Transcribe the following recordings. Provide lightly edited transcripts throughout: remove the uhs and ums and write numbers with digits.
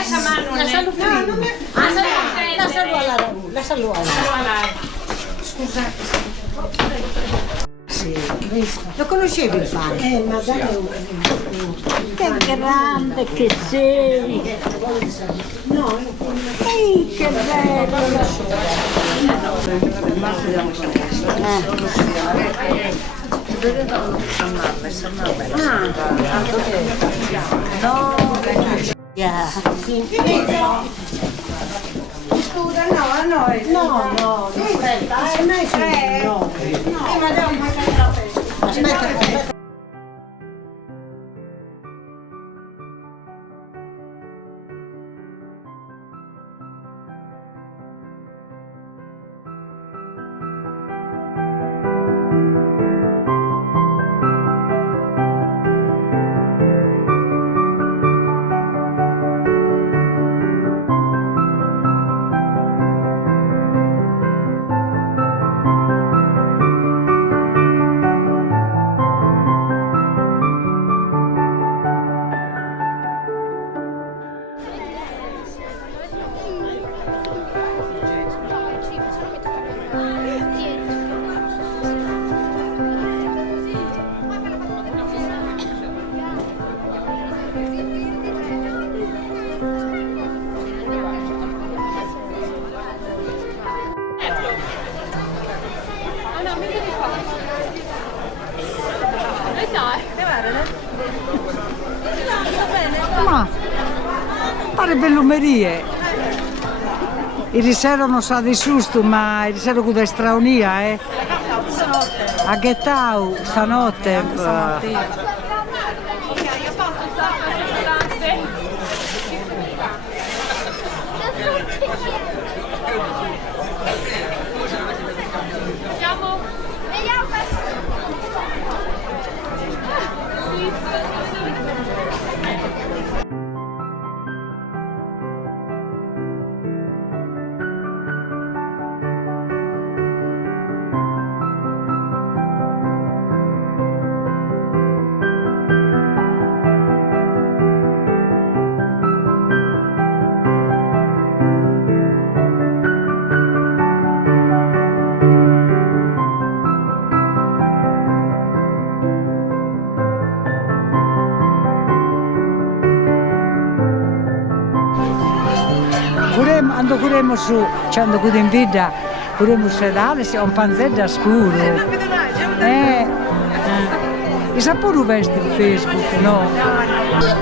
esa mano. Lascialo freddo. Lascialo alla. Scusate. Lo conoscevi il pane? Ma dai, Che grande che sei! no, Ehi, che bello! Yeah. scusa, no, a noi. No, aspetta, a noi tre. No, ma devo mangiare la festa. Aspetta. Ma pare bellumerie. Ieri sera non sa di susto, ma ieri sera con straunia, a Ghettau stanotte. Quando curemo su, quando curemo in vita, curemo stradale, se un panzetta scuro. E sa pure vesti il Facebook, no?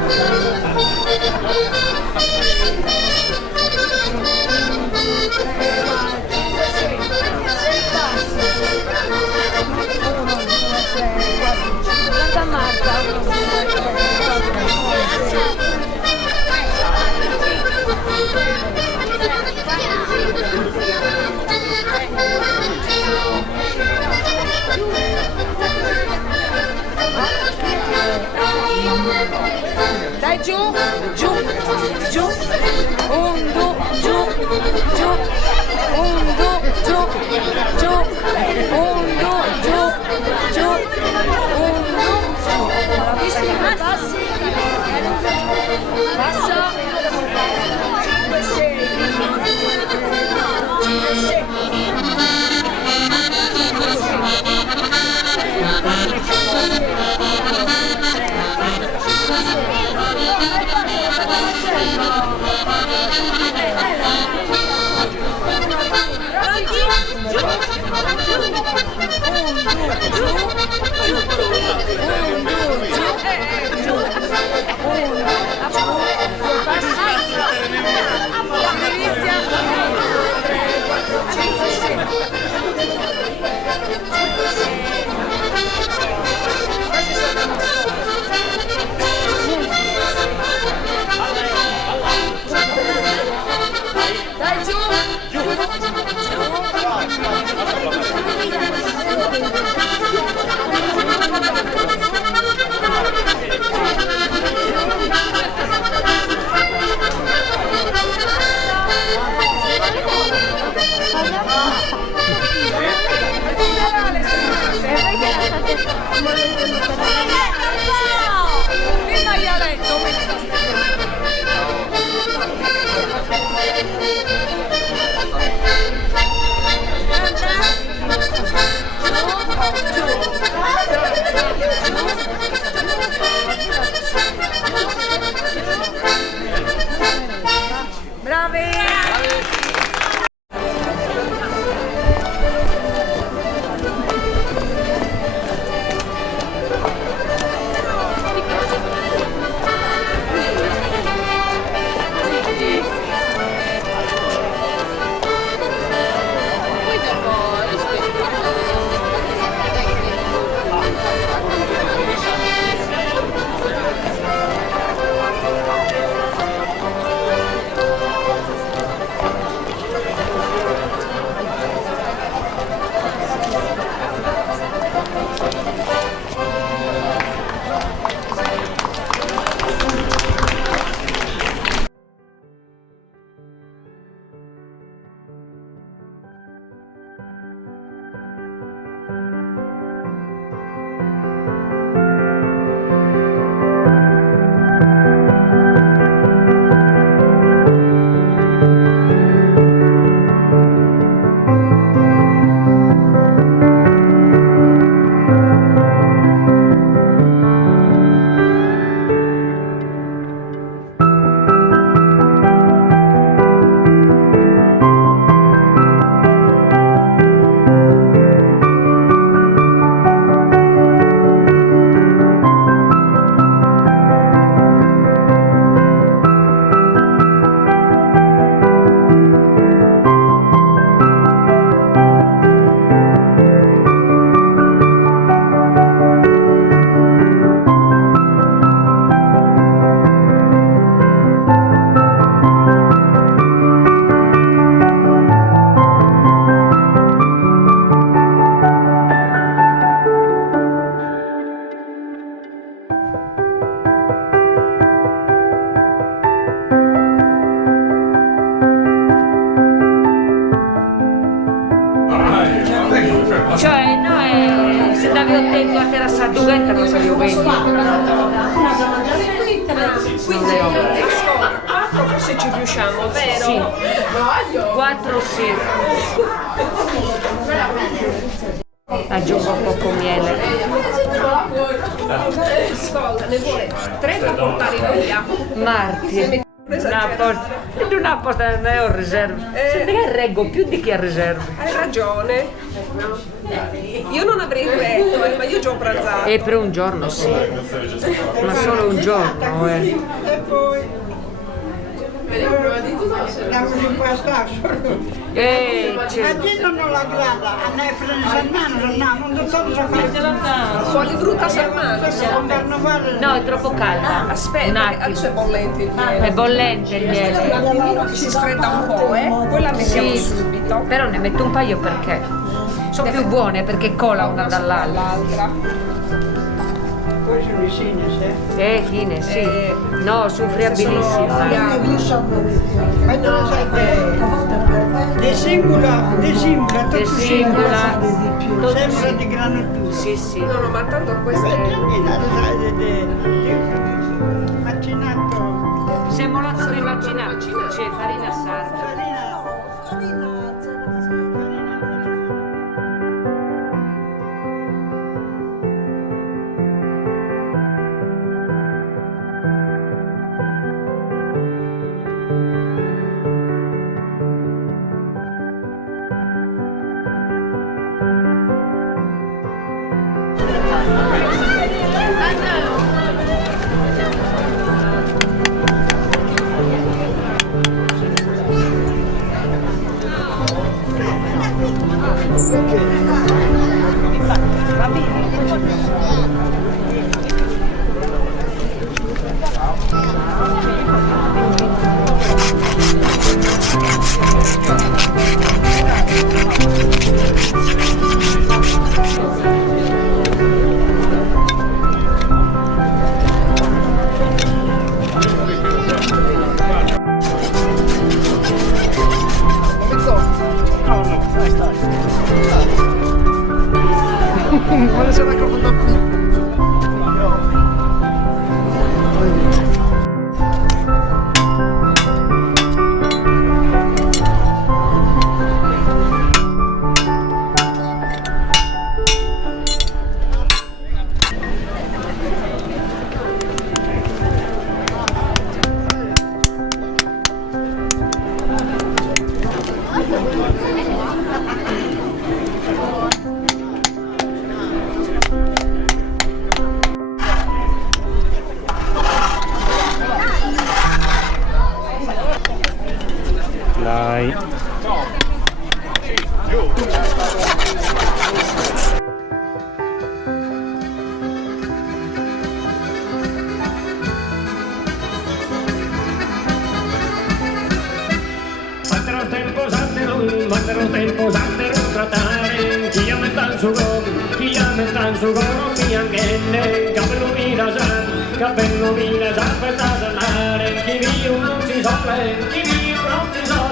Dai giù, giù, giù, un, due, giù, giù, un, due, giù, giù, un, due, giù, giù, un, due, giù. Bravissimi, passi, passo, 5, 6, 5, 6. Cioè, noi se avevo detto a terra Sadugetta non so io bene. Quindi quattro forse ci riusciamo, vero? Sì. 4 sì. Aggiungo un poco miele. Ascolta, ne vuole 3 da portare via. Marti. Una posta non è un riserva. Se ne reggo più di chi ha riserva. Hai ragione. Io non avrei detto, ma io già ho pranzato. E per un giorno sì. Ma solo un giorno, E poi andiamo in questa c'è. Oggi non la grada, a noi prendere non so cosa fare. Quale brutta settimana. Un carnevale. No, è troppo calda. Un Aspetta, attimo. adesso è bollente il miele. È bollente il miele. Un attimino che si sfredda un po', Poi la mettiamo Sì, subito. però ne metto un paio perché sono più buone perché cola una dall'altra. L'altra. Poi sono vicine, Chine, sì. No, sono friabilissime. ma tu lo sai che di singola, Di singola. sembra di grano. Sì, sì. No, ma tanto queste... macinato. Semolato di macinato. C'è farina sarda. Dai. Quanto tempo sante non trattare, chi ha messo il suo gol, chi ha messo il suo gol, chi anche capello mi da sa per sta sanare, chi vive non si solle, chi vive non si solle.